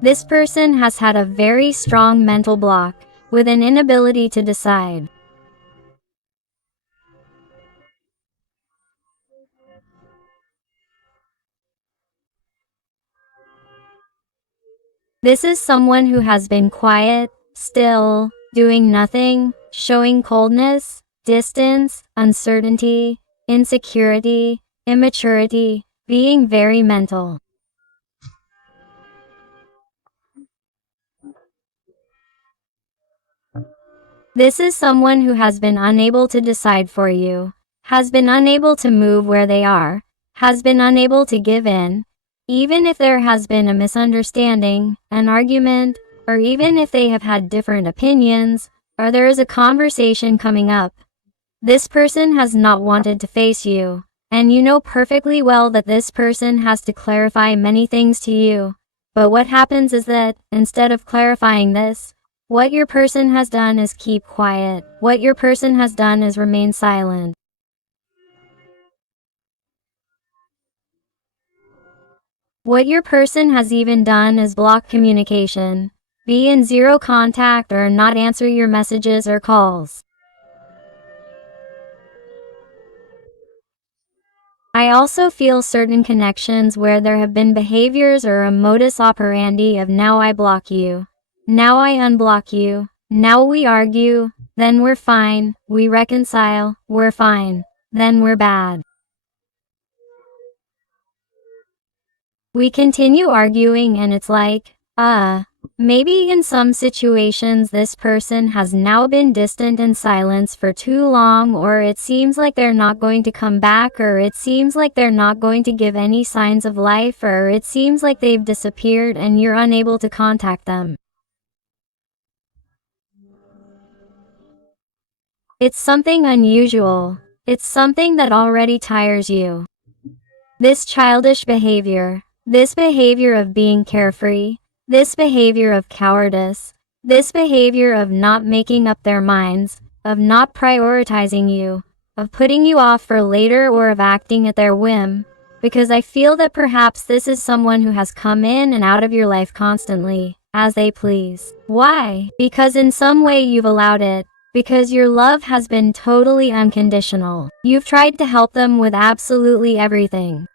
This person has had a very strong mental block, with an inability to decide. This is someone who has been quiet, still, doing nothing, showing coldness, distance, uncertainty, insecurity, immaturity, being very mental. This is someone who has been unable to decide for you, has been unable to move where they are, has been unable to give in, even if there has been a misunderstanding, an argument, or even if they have had different opinions, or there is a conversation coming up. This person has not wanted to face you, and you know perfectly well that this person has to clarify many things to you. But what happens is that, instead of clarifying this, what your person has done is keep quiet. What your person has done is remain silent. What your person has even done is block communication, be in zero contact, or not answer your messages or calls. I also feel certain connections where there have been behaviors or a modus operandi of now I block you, now I unblock you, now we argue, then we're fine, we reconcile, we're fine, then we're bad. We continue arguing and it's like, maybe in some situations this person has now been distant in silence for too long, or it seems like they're not going to come back, or it seems like they're not going to give any signs of life, or it seems like they've disappeared and you're unable to contact them. It's something unusual. It's something that already tires you. This childish behavior, this behavior of being carefree, this behavior of cowardice, this behavior of not making up their minds, of not prioritizing you, of putting you off for later, or of acting at their whim, because I feel that perhaps this is someone who has come in and out of your life constantly, as they please. Why? Because in some way you've allowed it. Because your love has been totally unconditional. You've tried to help them with absolutely everything.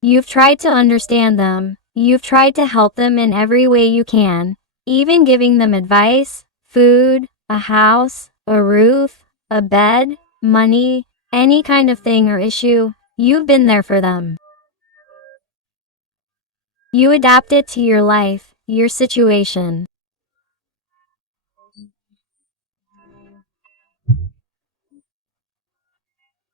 You've tried to understand them. You've tried to help them in every way you can, even giving them advice, food, a house, a roof, a bed, money, any kind of thing or issue. You've been there for them. You adapt it to your life, your situation.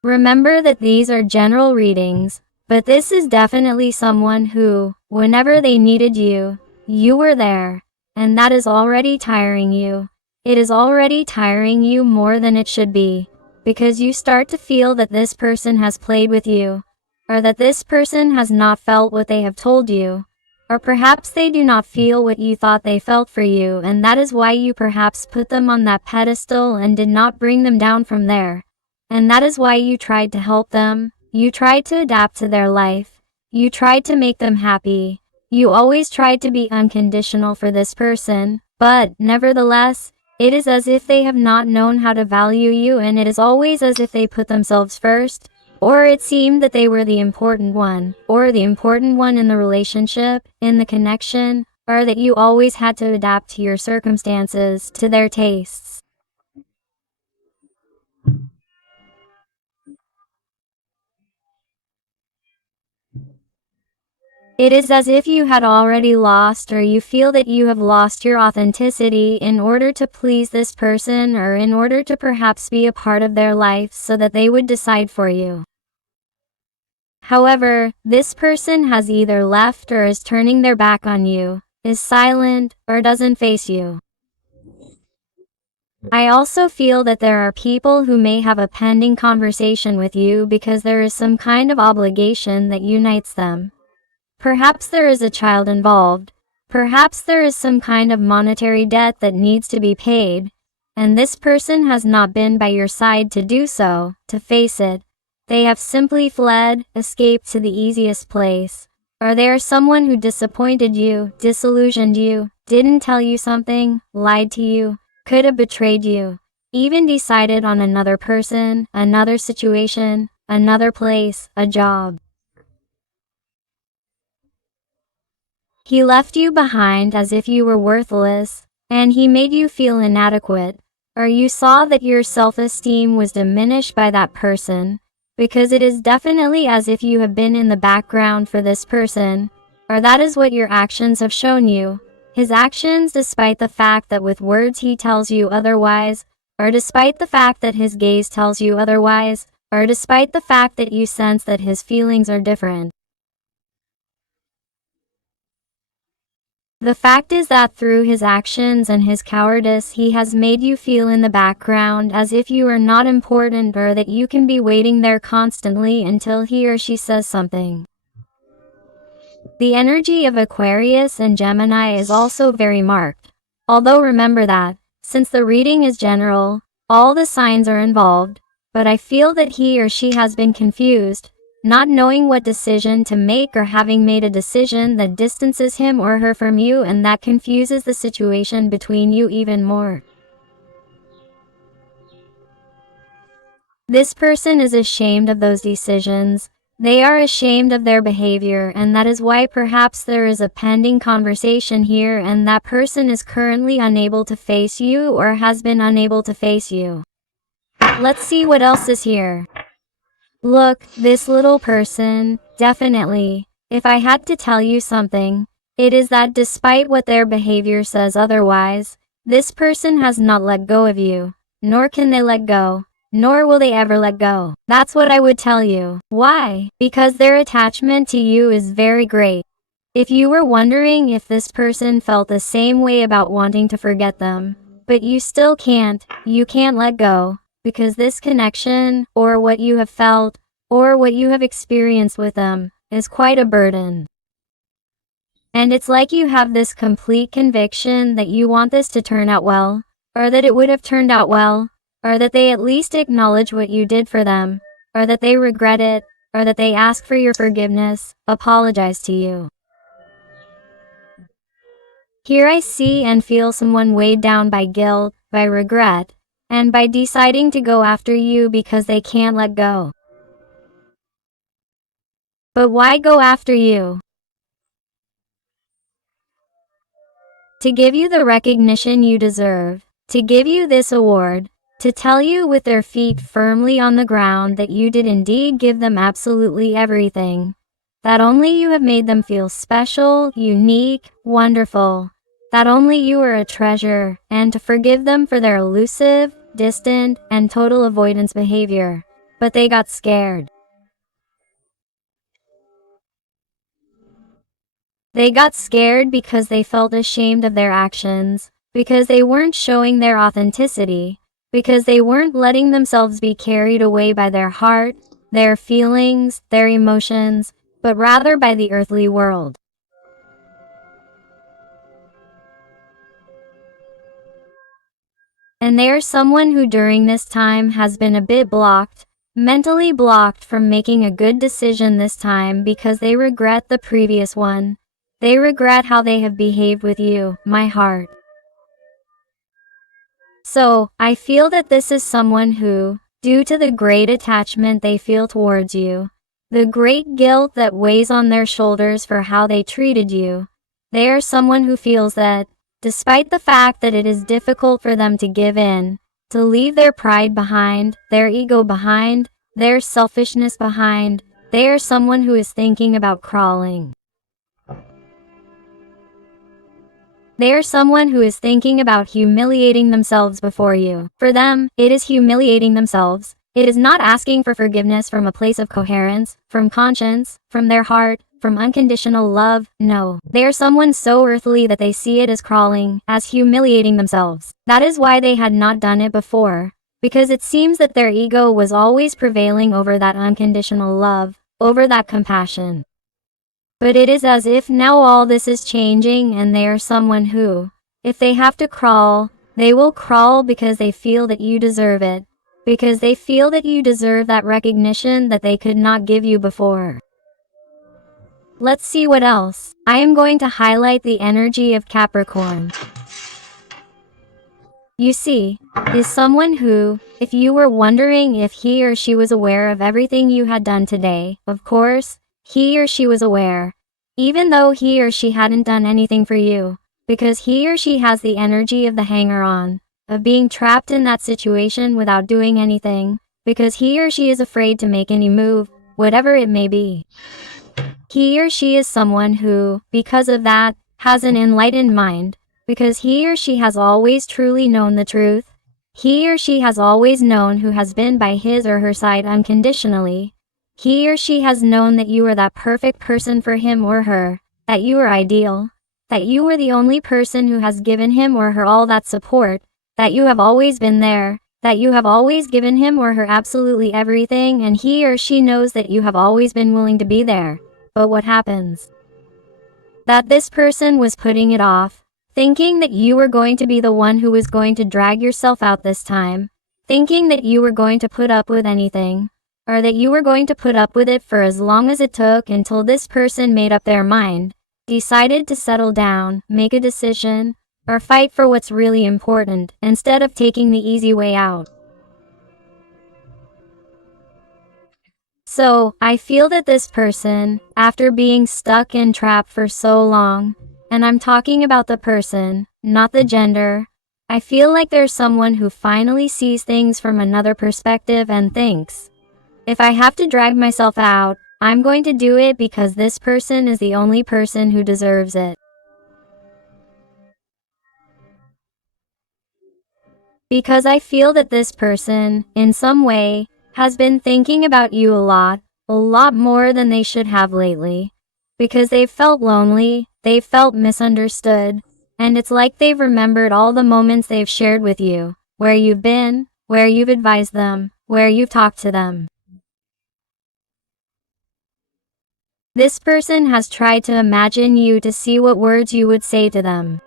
Remember that these are general readings, but this is definitely someone who, whenever they needed you, you were there, and that is already tiring you. It is already tiring you more than it should be, because you start to feel that this person has played with you, or that this person has not felt what they have told you, or perhaps they do not feel what you thought they felt for you, and that is why you perhaps put them on that pedestal and did not bring them down from there. And that is why you tried to help them, you tried to adapt to their life, you tried to make them happy, you always tried to be unconditional for this person, but, nevertheless, it is as if they have not known how to value you, and it is always as if they put themselves first, or it seemed that they were the important one, or the important one in the relationship, in the connection, or that you always had to adapt to your circumstances, to their tastes. It is as if you had already lost, or you feel that you have lost your authenticity in order to please this person, or in order to perhaps be a part of their life so that they would decide for you. However, this person has either left or is turning their back on you, is silent, or doesn't face you. I also feel that there are people who may have a pending conversation with you because there is some kind of obligation that unites them. Perhaps there is a child involved. Perhaps there is some kind of monetary debt that needs to be paid, and this person has not been by your side to do so, to face it. They have simply fled, escaped to the easiest place, or they are someone who disappointed you, disillusioned you, didn't tell you something, lied to you, could have betrayed you, even decided on another person, another situation, another place, a job. He left you behind as if you were worthless, and he made you feel inadequate, or you saw that your self-esteem was diminished by that person, because it is definitely as if you have been in the background for this person, or that is what your actions have shown you. His actions, despite the fact that with words he tells you otherwise, or despite the fact that his gaze tells you otherwise, or despite the fact that you sense that his feelings are different. The fact is that through his actions and his cowardice he has made you feel in the background as if you are not important, or that you can be waiting there constantly until he or she says something. The energy of Aquarius and Gemini is also very marked. Although remember that, since the reading is general, all the signs are involved, but I feel that he or she has been confused, not knowing what decision to make, or having made a decision that distances him or her from you, and that confuses the situation between you even more. This person is ashamed of those decisions. They are ashamed of their behavior, and that is why perhaps there is a pending conversation here, and that person is currently unable to face you or has been unable to face you. Let's see what else is here. Look, this little person, definitely, if I had to tell you something, it is that despite what their behavior says otherwise, this person has not let go of you, nor can they let go, nor will they ever let go. That's what I would tell you. Why? Because their attachment to you is very great. If you were wondering if this person felt the same way about wanting to forget them, but you still can't, you can't let go, because this connection, or what you have felt, or what you have experienced with them, is quite a burden. And it's like you have this complete conviction that you want this to turn out well, or that it would have turned out well, or that they at least acknowledge what you did for them, or that they regret it, or that they ask for your forgiveness, apologize to you. Here I see and feel someone weighed down by guilt, by regret, and by deciding to go after you because they can't let go. But why go after you? To give you the recognition you deserve, to give you this award, to tell you with their feet firmly on the ground that you did indeed give them absolutely everything, that only you have made them feel special, unique, wonderful, that only you are a treasure, and to forgive them for their elusive, distant, and total avoidance behavior. But they got scared. They got scared because they felt ashamed of their actions, because they weren't showing their authenticity, because they weren't letting themselves be carried away by their heart, their feelings, their emotions, but rather by the earthly world. And they are someone who during this time has been a bit blocked, mentally blocked from making a good decision this time because they regret the previous one. They regret how they have behaved with you, my heart. So, I feel that this is someone who, due to the great attachment they feel towards you, the great guilt that weighs on their shoulders for how they treated you, they are someone who feels that, despite the fact that it is difficult for them to give in, to leave their pride behind, their ego behind, their selfishness behind, they are someone who is thinking about crawling. They are someone who is thinking about humiliating themselves before you. For them, it is humiliating themselves. It is not asking for forgiveness from a place of coherence, from conscience, from their heart, from unconditional love. No, they are someone so earthly that they see it as crawling, as humiliating themselves. That is why they had not done it before, because it seems that their ego was always prevailing over that unconditional love, over that compassion. But it is as if now all this is changing, and they are someone who, if they have to crawl, they will crawl because they feel that you deserve it, because they feel that you deserve that recognition that they could not give you before. Let's see what else. I am going to highlight the energy of Capricorn. You see, is someone who, if you were wondering if he or she was aware of everything you had done today, of course, he or she was aware, even though he or she hadn't done anything for you, because he or she has the energy of the hanger-on, of being trapped in that situation without doing anything, because he or she is afraid to make any move, whatever it may be. He or she is someone who, because of that, has an enlightened mind, because he or she has always truly known the truth. He or she has always known who has been by his or her side unconditionally. He or she has known that you are that perfect person for him or her, that you are ideal, that you are the only person who has given him or her all that support, that you have always been there, that you have always given him or her absolutely everything, and he or she knows that you have always been willing to be there. But what happens? That this person was putting it off, thinking that you were going to be the one who was going to drag yourself out this time, thinking that you were going to put up with anything, or that you were going to put up with it for as long as it took until this person made up their mind, decided to settle down, make a decision, or fight for what's really important, instead of taking the easy way out. So, I feel that this person, after being stuck and trapped for so long, and I'm talking about the person, not the gender, I feel like there's someone who finally sees things from another perspective and thinks, if I have to drag myself out, I'm going to do it because this person is the only person who deserves it. Because I feel that this person, in some way, has been thinking about you a lot more than they should have lately. Because they've felt lonely, they've felt misunderstood, and it's like they've remembered all the moments they've shared with you, where you've been, where you've advised them, where you've talked to them. This person has tried to imagine you to see what words you would say to them.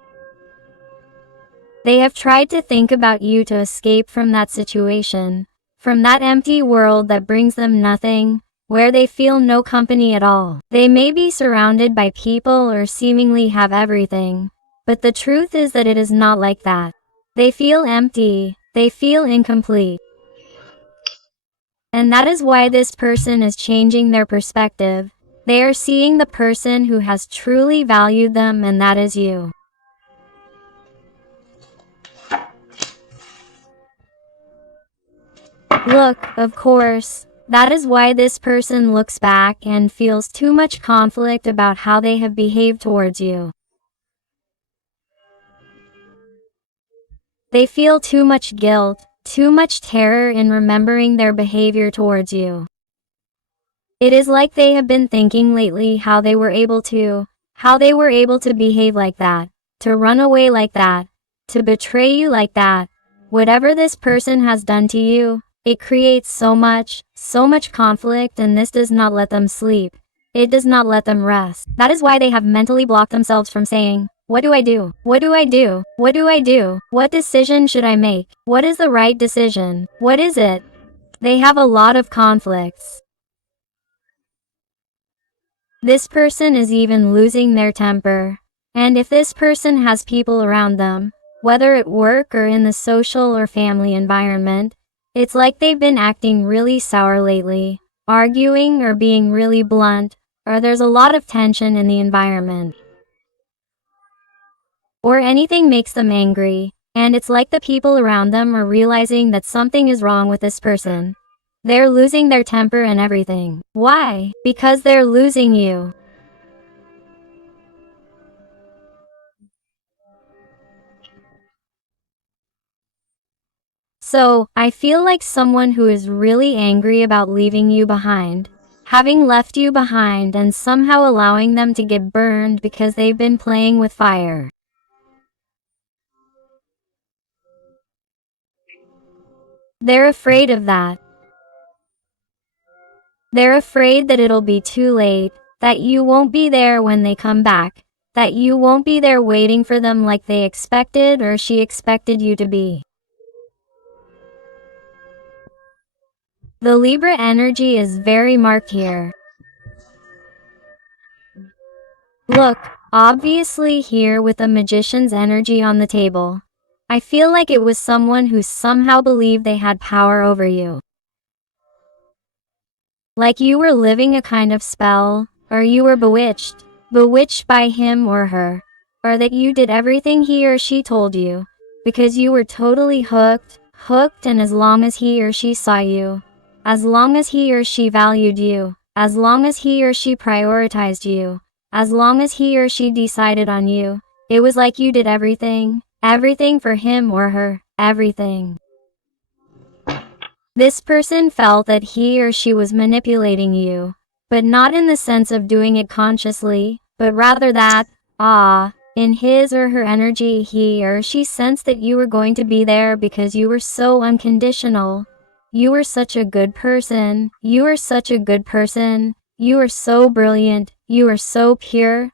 They have tried to think about you to escape from that situation, from that empty world that brings them nothing, where they feel no company at all. They may be surrounded by people or seemingly have everything, but the truth is that it is not like that. They feel empty, they feel incomplete. And that is why this person is changing their perspective. They are seeing the person who has truly valued them, and that is you. Look, of course, that is why this person looks back and feels too much conflict about how they have behaved towards you. They feel too much guilt, too much terror in remembering their behavior towards you. It is like they have been thinking lately how they were able to behave like that, to run away like that, to betray you like that. Whatever this person has done to you, it creates so much conflict, and this does not let them sleep. It does not let them rest. That is why they have mentally blocked themselves from saying, what do I do? What do I do? What do I do? What decision should I make? What is the right decision? What is it? They have a lot of conflicts. This person is even losing their temper. And if this person has people around them, whether at work or in the social or family environment, it's like they've been acting really sour lately, arguing or being really blunt, or there's a lot of tension in the environment. Or anything makes them angry, and it's like the people around them are realizing that something is wrong with this person. They're losing their temper and everything. Why? Because they're losing you. So, I feel like someone who is really angry about leaving you behind, having left you behind and somehow allowing them to get burned because they've been playing with fire. They're afraid of that. They're afraid that it'll be too late, that you won't be there when they come back, that you won't be there waiting for them like they expected or she expected you to be. The Libra energy is very marked here. Look, obviously here with the magician's energy on the table. I feel like it was someone who somehow believed they had power over you. Like you were living a kind of spell, or you were bewitched by him or her, or that you did everything he or she told you, because you were totally hooked, and as long as he or she saw you, as long as he or she valued you, as long as he or she prioritized you, as long as he or she decided on you, it was like you did everything for him or her, everything. This person felt that he or she was manipulating you, but not in the sense of doing it consciously, but rather that, in his or her energy he or she sensed that you were going to be there because you were so unconditional. You were such a good person, you were such a good person, you were so brilliant, you were so pure,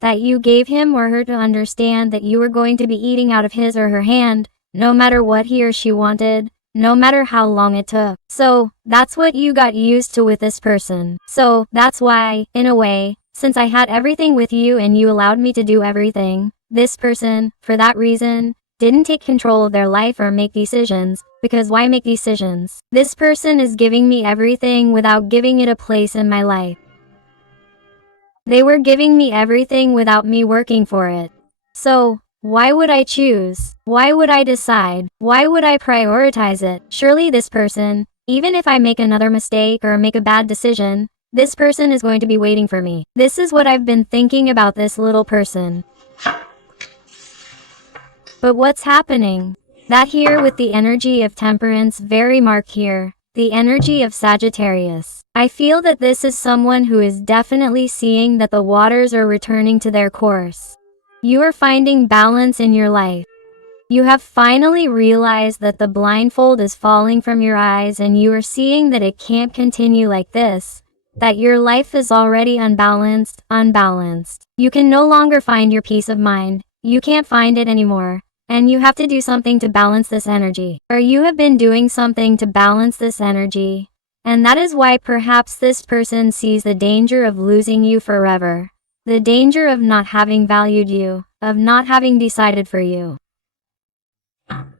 that you gave him or her to understand that you were going to be eating out of his or her hand, no matter what he or she wanted, no matter how long it took. So, that's what you got used to with this person. So, that's why, in a way, since I had everything with you and you allowed me to do everything, this person, for that reason, didn't take control of their life or make decisions, because why make decisions? This person is giving me everything without giving it a place in my life. They were giving me everything without me working for it. So, why would I choose? Why would I decide? Why would I prioritize it? Surely this person, even if I make another mistake or make a bad decision, this person is going to be waiting for me. This is what I've been thinking about this little person. But what's happening? That here with the energy of temperance very marked here, the energy of Sagittarius. I feel that this is someone who is definitely seeing that the waters are returning to their course. You are finding balance in your life. You have finally realized that the blindfold is falling from your eyes and you are seeing that it can't continue like this, that your life is already unbalanced. You can no longer find your peace of mind. You can't find it anymore. And you have to do something to balance this energy. Or you have been doing something to balance this energy. And that is why perhaps this person sees the danger of losing you forever. The danger of not having valued you, of not having decided for you.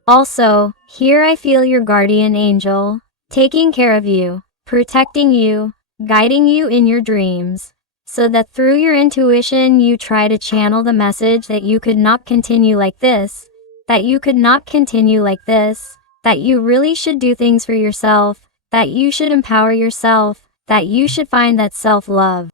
Also, here I feel your guardian angel, taking care of you, protecting you, guiding you in your dreams, so that through your intuition you try to channel the message that you could not continue like this, that you really should do things for yourself, that you should empower yourself, that you should find that self-love.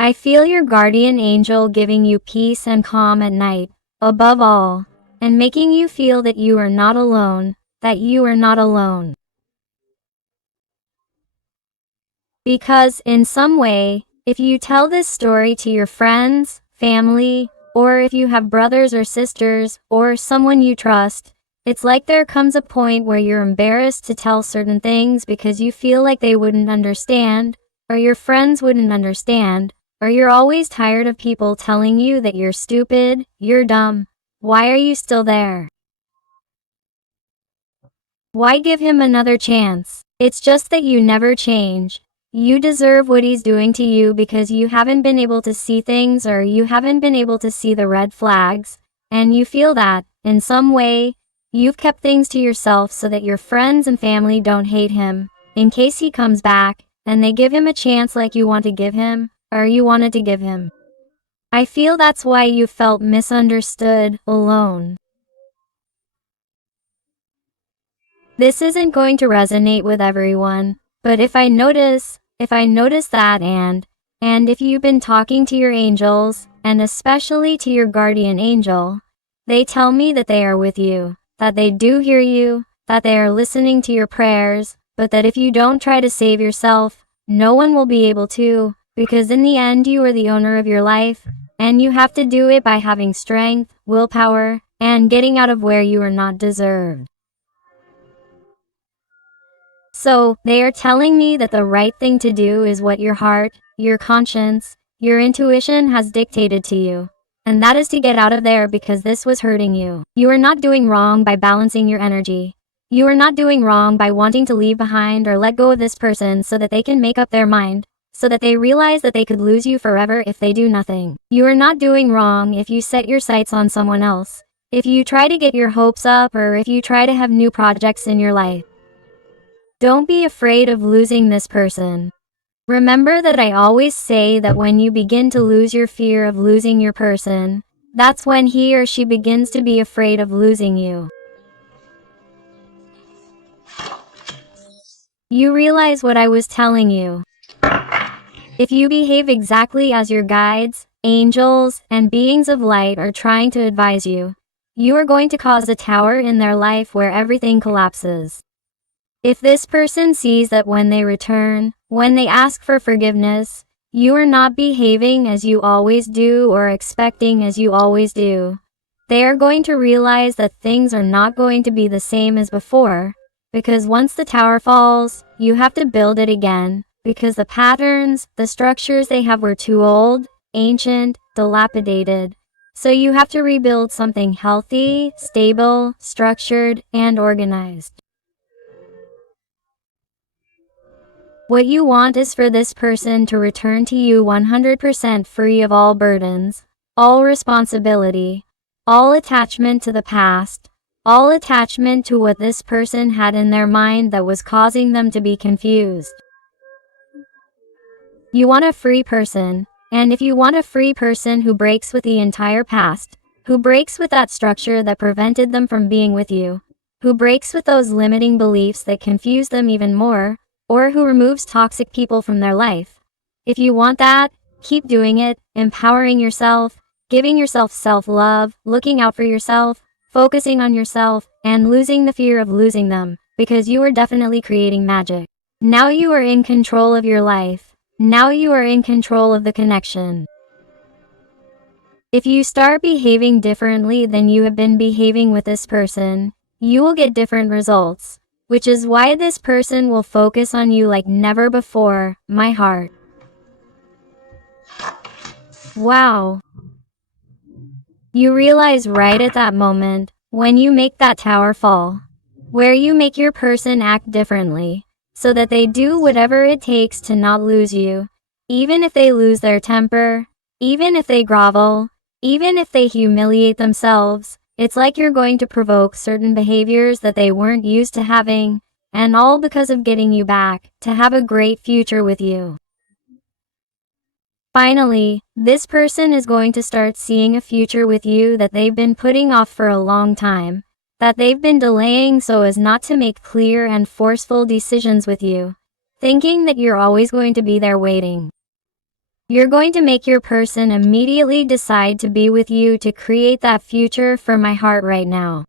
I feel your guardian angel giving you peace and calm at night, above all, and making you feel that you are not alone, Because, in some way, if you tell this story to your friends, family, or if you have brothers or sisters, or someone you trust, it's like there comes a point where you're embarrassed to tell certain things because you feel like they wouldn't understand, or your friends wouldn't understand, or you're always tired of people telling you that you're stupid, you're dumb. Why are you still there? Why give him another chance? It's just that you never change. You deserve what he's doing to you because you haven't been able to see things or you haven't been able to see the red flags, and you feel that, in some way, you've kept things to yourself so that your friends and family don't hate him, in case he comes back, and they give him a chance like you want to give him, or you wanted to give him. I feel that's why you felt misunderstood, alone. This isn't going to resonate with everyone, but if I notice that and if you've been talking to your angels, and especially to your guardian angel, they tell me that they are with you, that they do hear you, that they are listening to your prayers, but that if you don't try to save yourself, no one will be able to, because in the end you are the owner of your life, and you have to do it by having strength, willpower, and getting out of where you are not deserved. So, they are telling me that the right thing to do is what your heart, your conscience, your intuition has dictated to you. And that is to get out of there because this was hurting you. You are not doing wrong by balancing your energy. You are not doing wrong by wanting to leave behind or let go of this person so that they can make up their mind, so that they realize that they could lose you forever if they do nothing. You are not doing wrong if you set your sights on someone else, if you try to get your hopes up, or if you try to have new projects in your life. Don't be afraid of losing this person. Remember that I always say that when you begin to lose your fear of losing your person, that's when he or she begins to be afraid of losing you. You realize what I was telling you. If you behave exactly as your guides, angels, and beings of light are trying to advise you, you are going to cause a tower in their life where everything collapses. If this person sees that when they return, when they ask for forgiveness, you are not behaving as you always do or expecting as you always do, they are going to realize that things are not going to be the same as before, because once the tower falls, you have to build it again, because the patterns, the structures they have were too old, ancient, dilapidated. So you have to rebuild something healthy, stable, structured, and organized. What you want is for this person to return to you 100% free of all burdens, all responsibility, all attachment to the past, all attachment to what this person had in their mind that was causing them to be confused. You want a free person, and if you want a free person who breaks with the entire past, who breaks with that structure that prevented them from being with you, who breaks with those limiting beliefs that confuse them even more, or who removes toxic people from their life. If you want that, keep doing it, empowering yourself, giving yourself self-love, looking out for yourself, focusing on yourself, and losing the fear of losing them, because you are definitely creating magic. Now you are in control of your life. Now you are in control of the connection. If you start behaving differently than you have been behaving with this person, you will get different results, which is why this person will focus on you like never before, my heart. Wow. You realize right at that moment, when you make that tower fall, where you make your person act differently, so that they do whatever it takes to not lose you, even if they lose their temper, even if they grovel, even if they humiliate themselves. It's like you're going to provoke certain behaviors that they weren't used to having, and all because of getting you back, to have a great future with you. Finally, this person is going to start seeing a future with you that they've been putting off for a long time, that they've been delaying so as not to make clear and forceful decisions with you, thinking that you're always going to be there waiting. You're going to make your person immediately decide to be with you to create that future for my heart right now.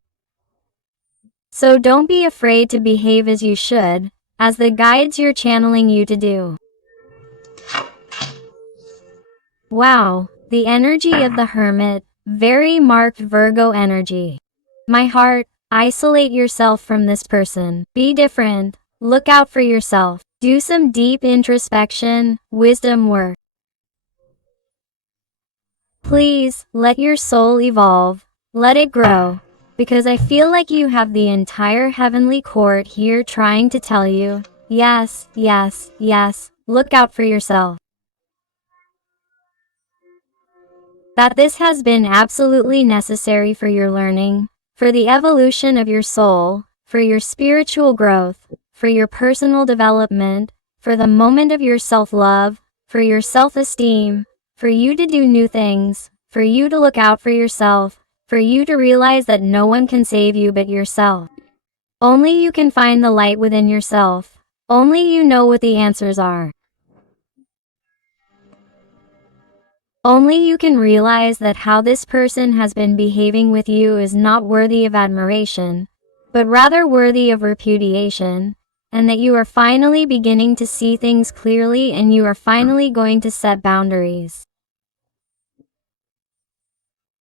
So don't be afraid to behave as you should, as the guides you're channeling you to do. Wow, the energy of the Hermit, very marked Virgo energy. My heart, isolate yourself from this person. Be different, look out for yourself, do some deep introspection, wisdom work. Please, let your soul evolve, let it grow, because I feel like you have the entire heavenly court here trying to tell you, yes, yes, yes, look out for yourself. That this has been absolutely necessary for your learning, for the evolution of your soul, for your spiritual growth, for your personal development, for the moment of your self-love, for your self-esteem, for you to do new things, for you to look out for yourself, for you to realize that no one can save you but yourself. Only you can find the light within yourself. Only you know what the answers are. Only you can realize that how this person has been behaving with you is not worthy of admiration, but rather worthy of repudiation, and that you are finally beginning to see things clearly and you are finally going to set boundaries.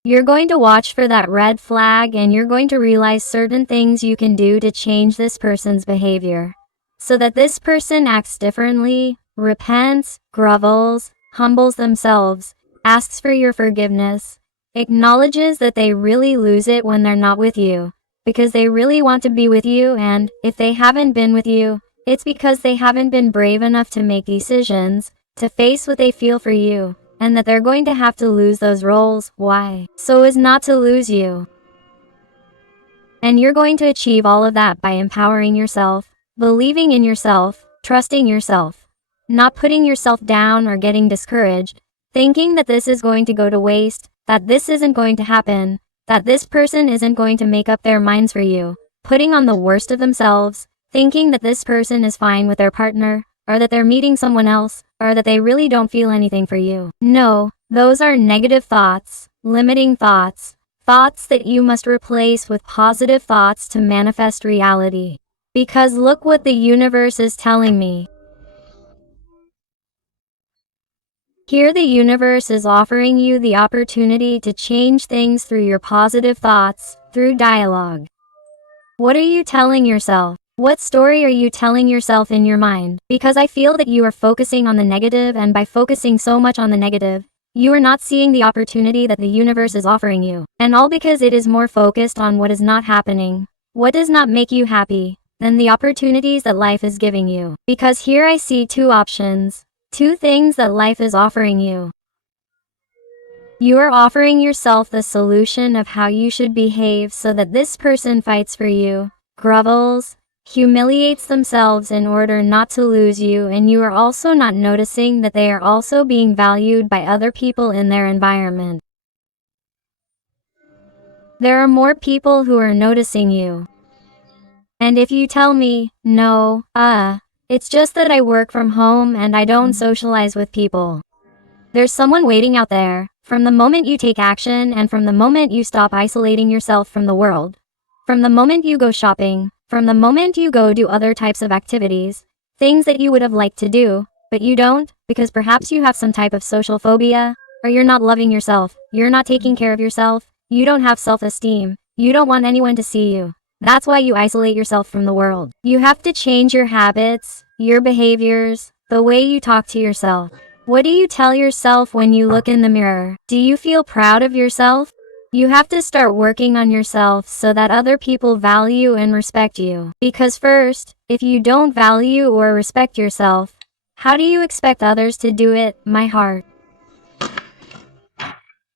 You're going to watch for that red flag and you're going to realize certain things you can do to change this person's behavior, so that this person acts differently, repents, grovels, humbles themselves, asks for your forgiveness, acknowledges that they really lose it when they're not with you, because they really want to be with you, and if they haven't been with you, it's because they haven't been brave enough to make decisions, to face what they feel for you, and that they're going to have to lose those roles. Why? So as not to lose you. And you're going to achieve all of that by empowering yourself, believing in yourself, trusting yourself, not putting yourself down or getting discouraged, thinking that this is going to go to waste, that this isn't going to happen, that this person isn't going to make up their minds for you, putting on the worst of themselves, thinking that this person is fine with their partner, or that they're meeting someone else, or that they really don't feel anything for you. No, those are negative thoughts, limiting thoughts, thoughts that you must replace with positive thoughts to manifest reality. Because look what the universe is telling me. Here the universe is offering you the opportunity to change things through your positive thoughts, through dialogue. What are you telling yourself? What story are you telling yourself in your mind? Because I feel that you are focusing on the negative, and by focusing so much on the negative, you are not seeing the opportunity that the universe is offering you. And all because it is more focused on what is not happening, what does not make you happy, than the opportunities that life is giving you. Because here I see two options. Two things that life is offering you. You are offering yourself the solution of how you should behave so that this person fights for you, grovels, humiliates themselves in order not to lose you, and you are also not noticing that they are also being valued by other people in their environment. There are more people who are noticing you. And if you tell me, no, it's just that I work from home and I don't socialize with people. There's someone waiting out there. From the moment you take action and from the moment you stop isolating yourself from the world, from the moment you go shopping, from the moment you go do other types of activities, things that you would have liked to do, but you don't, because perhaps you have some type of social phobia, or you're not loving yourself, you're not taking care of yourself, you don't have self-esteem, you don't want anyone to see you. That's why you isolate yourself from the world. You have to change your habits, your behaviors, the way you talk to yourself. What do you tell yourself when you look in the mirror? Do you feel proud of yourself? You have to start working on yourself so that other people value and respect you. Because first, if you don't value or respect yourself, how do you expect others to do it, my heart?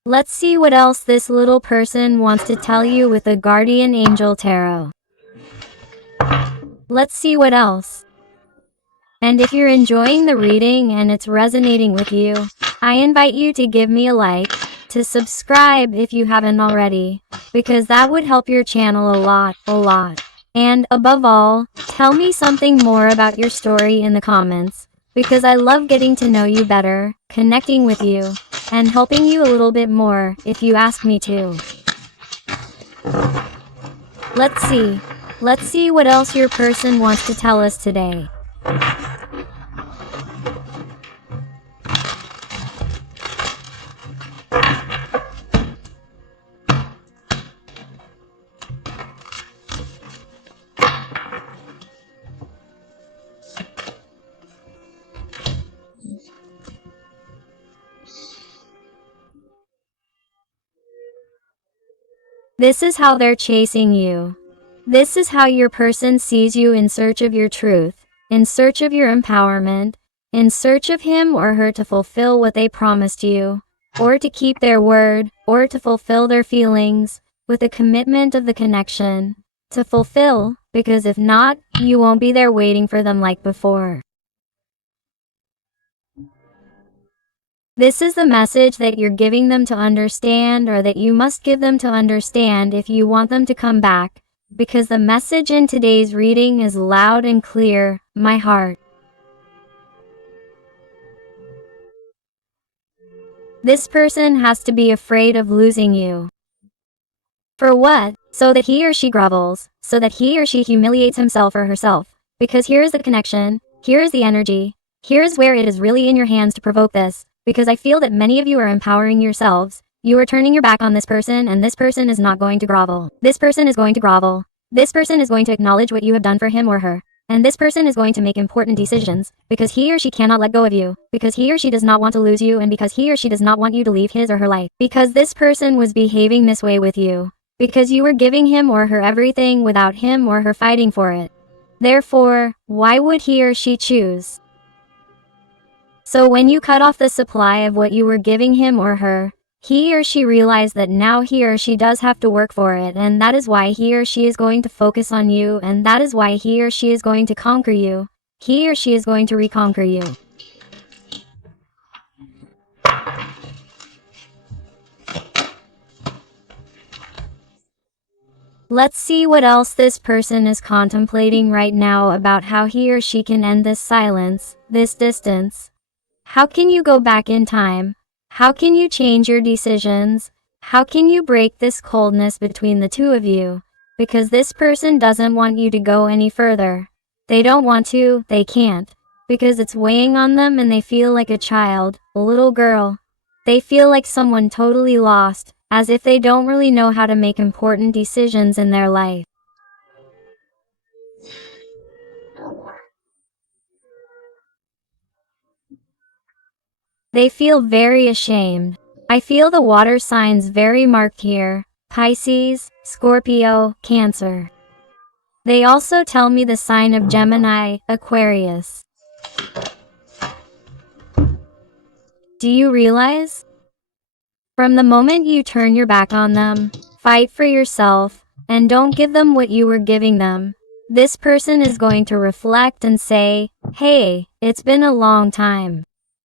Let's see what else this little person wants to tell you with the Guardian Angel Tarot. Let's see what else. And if you're enjoying the reading and it's resonating with you, I invite you to give me a like, to subscribe if you haven't already, because that would help your channel a lot. And above all, tell me something more about your story in the comments, because I love getting to know you better, connecting with you, and helping you a little bit more if you ask me to. Let's see what else your person wants to tell us today. This is how they're chasing you. This is how your person sees you, in search of your truth, in search of your empowerment, in search of him or her to fulfill what they promised you, or to keep their word, or to fulfill their feelings, with a commitment of the connection, to fulfill, because if not, you won't be there waiting for them like before. This is the message that you're giving them to understand, or that you must give them to understand if you want them to come back, because the message in today's reading is loud and clear, my heart. This person has to be afraid of losing you. For what? So that he or she grovels, so that he or she humiliates himself or herself, because here is the connection, here is the energy, here is where it is really in your hands to provoke this. Because I feel that many of you are empowering yourselves, you are turning your back on this person, and this person is not going to grovel. This person is going to grovel. This person is going to acknowledge what you have done for him or her. And this person is going to make important decisions, because he or she cannot let go of you, because he or she does not want to lose you, and because he or she does not want you to leave his or her life. Because this person was behaving this way with you, because you were giving him or her everything without him or her fighting for it. Therefore, why would he or she choose? So when you cut off the supply of what you were giving him or her, he or she realized that now he or she does have to work for it, and that is why he or she is going to focus on you, and that is why he or she is going to conquer you. He or she is going to reconquer you. Let's see what else this person is contemplating right now about how he or she can end this silence, this distance. How can you go back in time? How can you change your decisions? How can you break this coldness between the two of you? Because this person doesn't want you to go any further. They don't want to, they can't. Because it's weighing on them and they feel like a child, a little girl. They feel like someone totally lost, as if they don't really know how to make important decisions in their life. They feel very ashamed. I feel the water signs very marked here: Pisces, Scorpio, Cancer. They also tell me the sign of Gemini, Aquarius. Do you realize? From the moment you turn your back on them, fight for yourself, and don't give them what you were giving them, this person is going to reflect and say, hey, it's been a long time.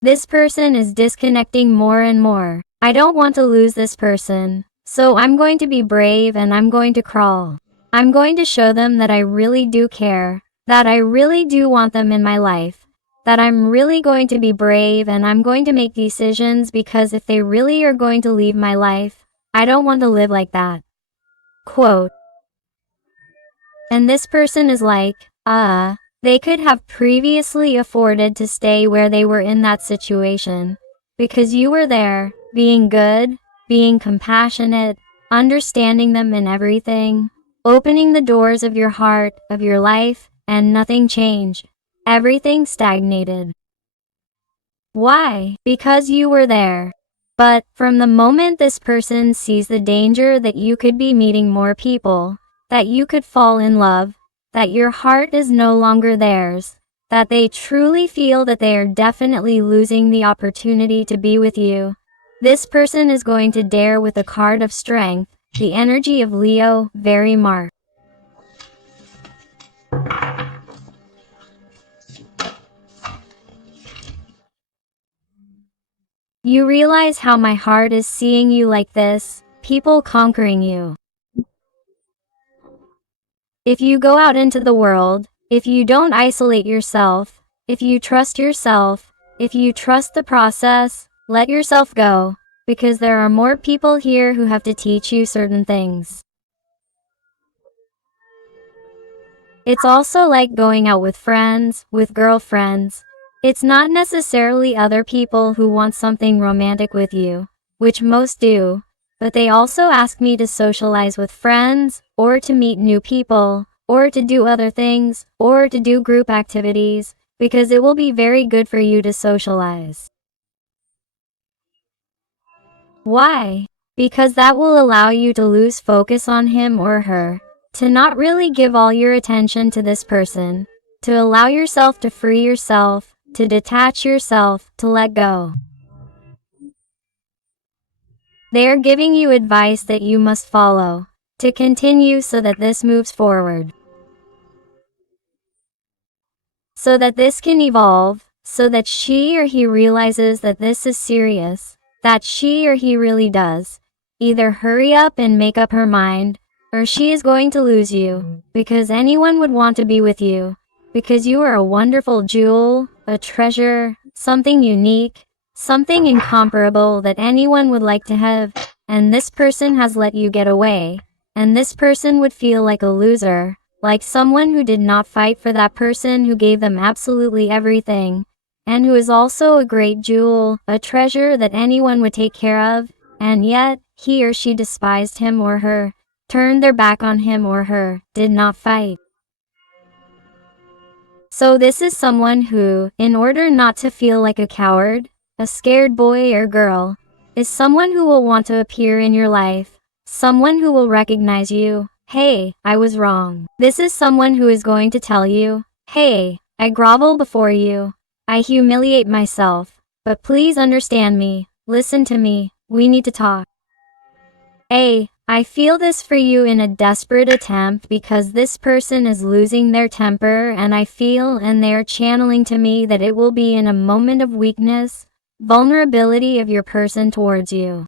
This person is disconnecting more and more. I don't want to lose this person, so I'm going to be brave and I'm going to crawl. I'm going to show them that I really do care, that I really do want them in my life, that I'm really going to be brave and I'm going to make decisions, because if they really are going to leave my life, I don't want to live like that. Quote. And this person is like, they could have previously afforded to stay where they were in that situation, because you were there, being good, being compassionate, understanding them in everything, opening the doors of your heart, of your life, and nothing changed. Everything stagnated. Why? Because you were there. But from the moment this person sees the danger that you could be meeting more people, that you could fall in love, that your heart is no longer theirs, that they truly feel that they are definitely losing the opportunity to be with you, this person is going to dare with a card of strength, the energy of Leo, very marked. You realize how my heart is seeing you like this, people conquering you. If you go out into the world, if you don't isolate yourself, if you trust yourself, if you trust the process, let yourself go, because there are more people here who have to teach you certain things. It's also like going out with friends, with girlfriends. It's not necessarily other people who want something romantic with you, which most do, but they also ask me to socialize with friends, or to meet new people, or to do other things, or to do group activities, because it will be very good for you to socialize. Why? Because that will allow you to lose focus on him or her, to not really give all your attention to this person, to allow yourself to free yourself, to detach yourself, to let go. They are giving you advice that you must follow, to continue so that this moves forward. So that this can evolve, so that she or he realizes that this is serious, that she or he really does either hurry up and make up her mind, or she is going to lose you, because anyone would want to be with you, because you are a wonderful jewel, a treasure, something unique, something incomparable that anyone would like to have, and this person has let you get away, and this person would feel like a loser, like someone who did not fight for that person who gave them absolutely everything, and who is also a great jewel, a treasure that anyone would take care of, and yet, he or she despised him or her, turned their back on him or her, did not fight. So this is someone who, in order not to feel like a coward, a scared boy or girl, is someone who will want to appear in your life, someone who will recognize you. Hey, I was wrong. This is someone who is going to tell you, hey, I grovel before you. I humiliate myself. But please understand me. Listen to me. We need to talk. I feel this for you in a desperate attempt because this person is losing their temper, and I feel and they are channeling to me that it will be in a moment of weakness, vulnerability of your person towards you.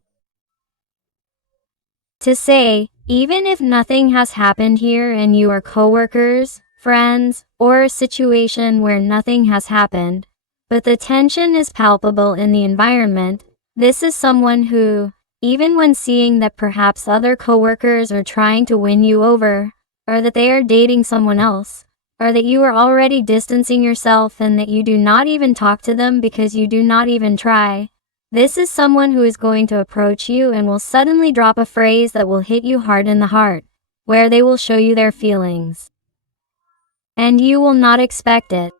To say, even if nothing has happened here and you are coworkers, friends, or a situation where nothing has happened, but the tension is palpable in the environment, this is someone who, even when seeing that perhaps other coworkers are trying to win you over, or that they are dating someone else, or that you are already distancing yourself and that you do not even talk to them because you do not even try, this is someone who is going to approach you and will suddenly drop a phrase that will hit you hard in the heart, where they will show you their feelings. And you will not expect it.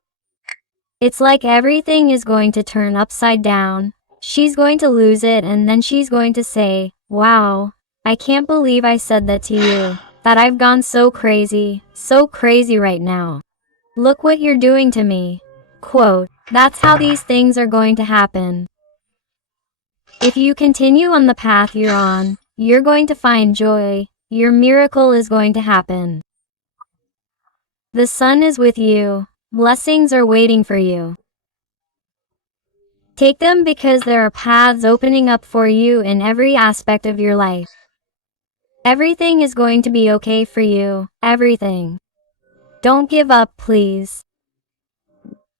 It's like everything is going to turn upside down. She's going to lose it and then she's going to say, "Wow, I can't believe I said that to you, that I've gone so crazy right now. Look what you're doing to me." Quote, "That's how these things are going to happen. If you continue on the path you're on, you're going to find joy. Your miracle is going to happen. The sun is with you. Blessings are waiting for you. Take them because there are paths opening up for you in every aspect of your life. Everything is going to be okay for you. Everything. Don't give up, please.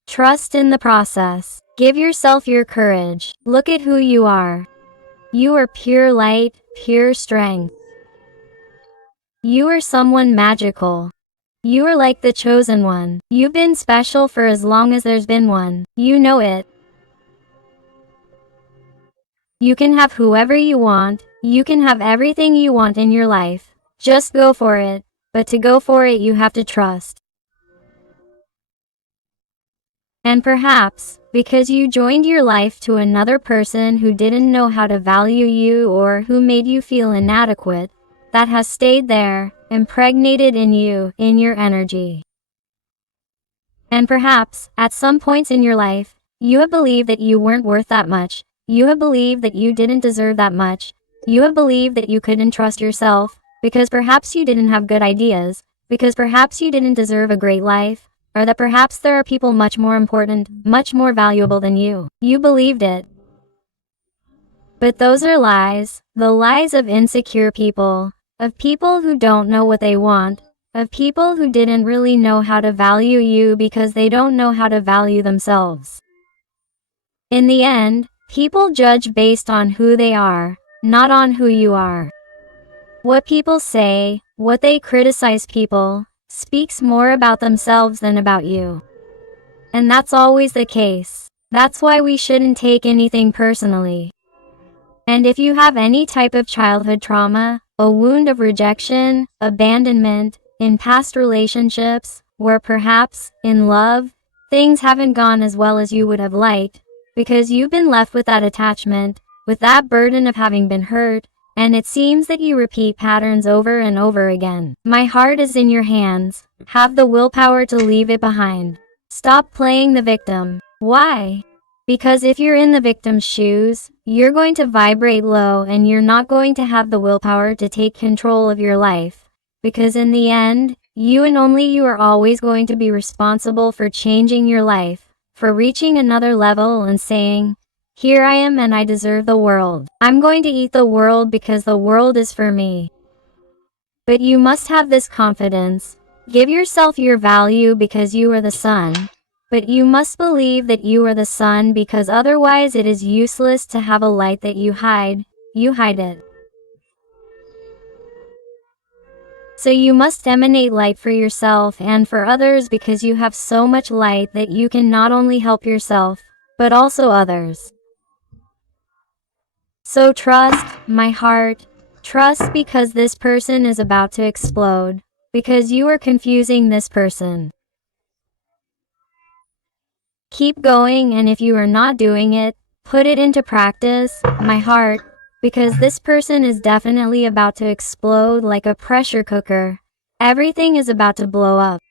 Trust in the process. Give yourself your courage. Look at who you are. You are pure light, pure strength. You are someone magical. You are like the chosen one. You've been special for as long as there's been one. You know it. You can have whoever you want. You can have everything you want in your life. Just go for it. But to go for it, you have to trust. And perhaps, because you joined your life to another person who didn't know how to value you or who made you feel inadequate, that has stayed there, impregnated in you, in your energy. And perhaps, at some points in your life, you have believed that you weren't worth that much. You have believed that you didn't deserve that much. You have believed that you couldn't trust yourself, because perhaps you didn't have good ideas, because perhaps you didn't deserve a great life, or that perhaps there are people much more important, much more valuable than you. You believed it. But those are lies, the lies of insecure people, of people who don't know what they want, of people who didn't really know how to value you because they don't know how to value themselves. In the end, people judge based on who they are, not on who you are. What people say, what they criticize people, speaks more about themselves than about you. And that's always the case. That's why we shouldn't take anything personally. And if you have any type of childhood trauma, a wound of rejection, abandonment, in past relationships, where perhaps, in love, things haven't gone as well as you would have liked, because you've been left with that attachment, with that burden of having been hurt, and it seems that you repeat patterns over and over again. My heart is in your hands. Have the willpower to leave it behind. Stop playing the victim. Why? Because if you're in the victim's shoes, you're going to vibrate low and you're not going to have the willpower to take control of your life. Because in the end, you and only you are always going to be responsible for changing your life, for reaching another level and saying, "Here I am and I deserve the world. I'm going to eat the world because the world is for me." But you must have this confidence. Give yourself your value because you are the sun. But you must believe that you are the sun because otherwise it is useless to have a light that you hide. You hide it. So you must emanate light for yourself and for others because you have so much light that you can not only help yourself, but also others. So trust, my heart, trust because this person is about to explode, because you are confusing this person. Keep going, and if you are not doing it, put it into practice, my heart, because this person is definitely about to explode like a pressure cooker. Everything is about to blow up.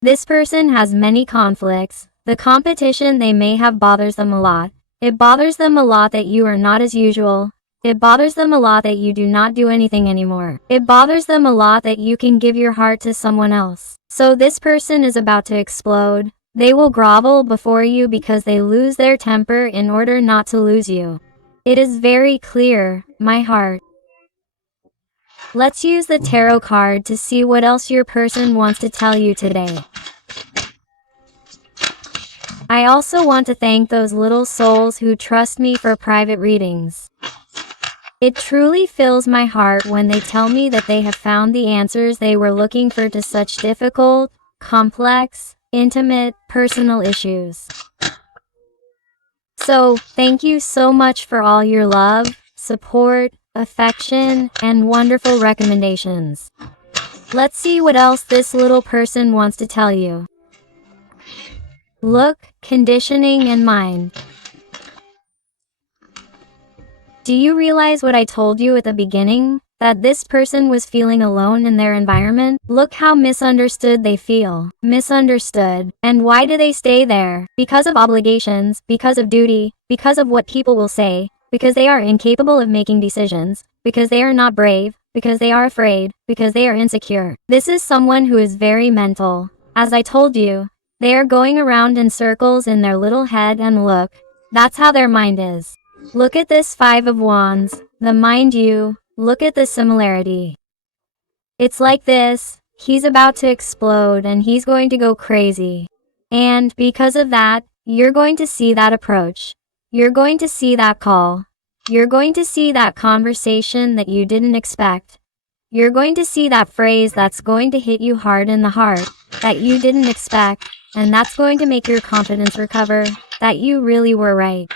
This person has many conflicts, The competition they may have bothers them a lot. It bothers them a lot that you are not as usual. It bothers them a lot that you do not do anything anymore. It bothers them a lot that you can give your heart to someone else. So this person is about to explode. They will grovel before you because they lose their temper in order not to lose you. It is very clear, my heart. Let's use the tarot card to see what else your person wants to tell you today. I also want to thank those little souls who trust me for private readings. It truly fills my heart when they tell me that they have found the answers they were looking for to such difficult, complex, intimate, personal issues. So, thank you so much for all your love, support, affection, and wonderful recommendations. Let's see what else this little person wants to tell you. Look, conditioning and mind. Do you realize what I told you at the beginning? That this person was feeling alone in their environment? Look how misunderstood they feel. Misunderstood. And why do they stay there? Because of obligations, because of duty, because of what people will say, because they are incapable of making decisions, because they are not brave, because they are afraid, because they are insecure. This is someone who is very mental. As I told you, they are going around in circles in their little head, and look, that's how their mind is. Look at this Five of Wands, the mind you, look at the similarity. It's like this, he's about to explode and he's going to go crazy. And because of that, you're going to see that approach. You're going to see that call. You're going to see that conversation that you didn't expect. You're going to see that phrase that's going to hit you hard in the heart, that you didn't expect, and that's going to make your confidence recover, that you really were right.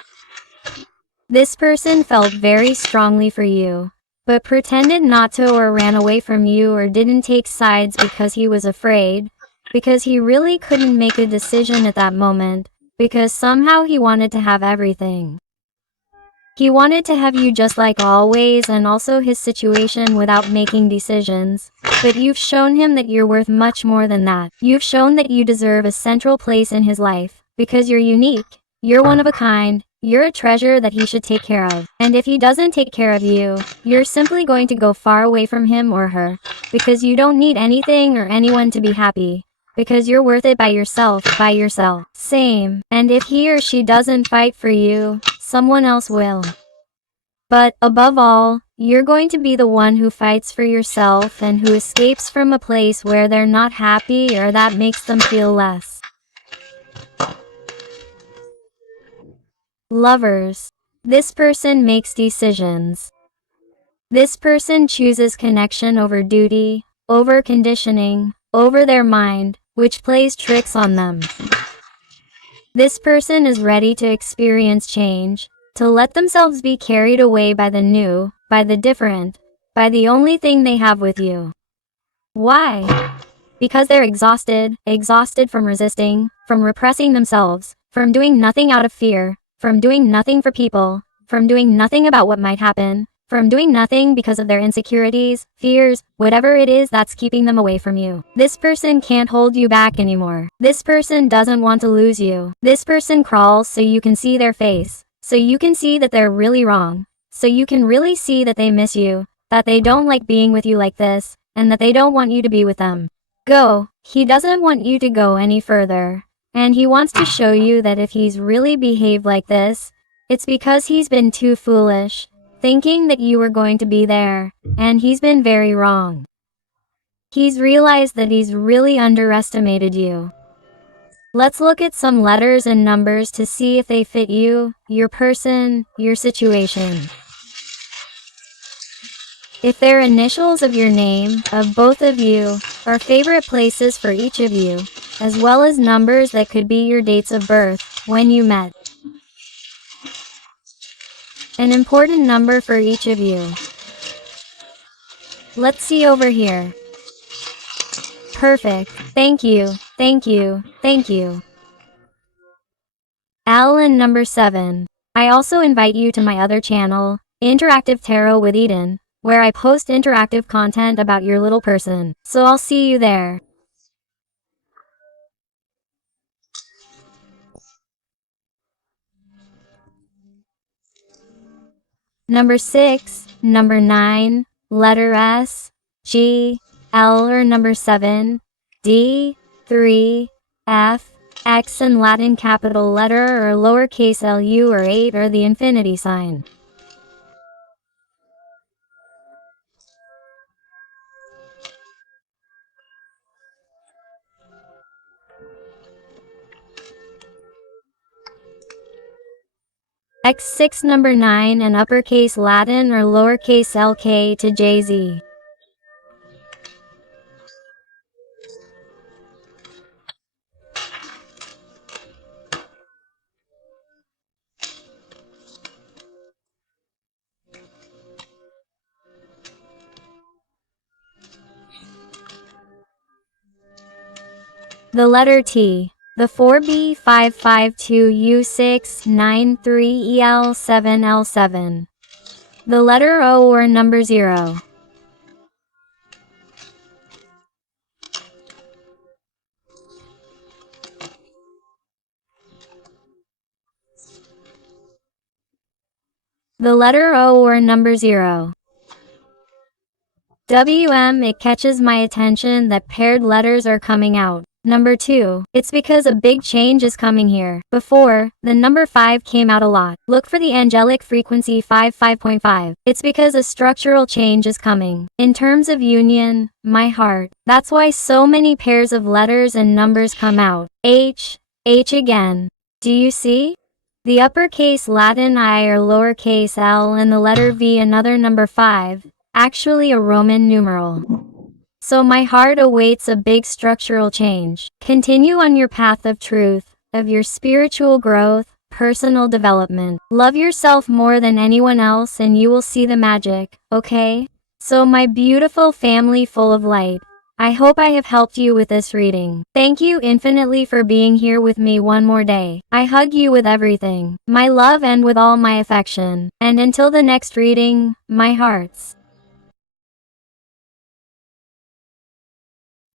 This person felt very strongly for you, but pretended not to or ran away from you or didn't take sides because he was afraid, because he really couldn't make a decision at that moment, because somehow he wanted to have everything. He wanted to have you just like always and also his situation without making decisions, but you've shown him that you're worth much more than that. You've shown that you deserve a central place in his life, because you're unique, you're one of a kind, you're a treasure that he should take care of. And if he doesn't take care of you, you're simply going to go far away from him or her, because you don't need anything or anyone to be happy, because you're worth it by yourself, Same. And if he or she doesn't fight for you, someone else will. But, above all, you're going to be the one who fights for yourself and who escapes from a place where they're not happy or that makes them feel less. Lovers. This person makes decisions. This person chooses connection over duty, over conditioning, over their mind, which plays tricks on them. This person is ready to experience change, to let themselves be carried away by the new, by the different, by the only thing they have with you. Why? Because they're exhausted from resisting, from repressing themselves, from doing nothing out of fear, from doing nothing for people, from doing nothing about what might happen, from doing nothing because of their insecurities, fears, whatever it is that's keeping them away from you. This person can't hold you back anymore. This person doesn't want to lose you. This person crawls so you can see their face, so you can see that they're really wrong, so you can really see that they miss you, that they don't like being with you like this, and that they don't want you to be with them. Go. He doesn't want you to go any further. And he wants to show you that if he's really behaved like this, it's because he's been too foolish, thinking that you were going to be there, and he's been very wrong. He's realized that he's really underestimated you. Let's look at some letters and numbers to see if they fit you, your person, your situation. If they're initials of your name, of both of you, or favorite places for each of you, as well as numbers that could be your dates of birth, when you met. An important number for each of you. Let's see over here. Perfect. Thank you, thank you, thank you. And number 7. I also invite you to my other channel, Interactive Tarot with Eden, where I post interactive content about your little person. So I'll see you there. Number 6, number 9, letter S, G, L or number 7, D, 3, F, X in Latin capital letter or lowercase lu or 8 or the infinity sign. X6 number 9 and uppercase Latin or lowercase lk to jz. The letter T. The 4B552U693EL7L7. The letter O or number 0. The letter O or number 0. WM. It catches my attention that paired letters are coming out. Number 2. It's because a big change is coming here. Before, the number 5 came out a lot. Look for the angelic frequency 5.5. It's because a structural change is coming. In terms of union, my heart. That's why so many pairs of letters and numbers come out. H again. Do you see? The uppercase Latin I or lowercase l and the letter V another number 5, actually a Roman numeral. So my heart awaits a big structural change. Continue on your path of truth, of your spiritual growth, personal development. Love yourself more than anyone else and you will see the magic, okay? So my beautiful family full of light, I hope I have helped you with this reading. Thank you infinitely for being here with me one more day. I hug you with everything, my love and with all my affection. And until the next reading, my hearts.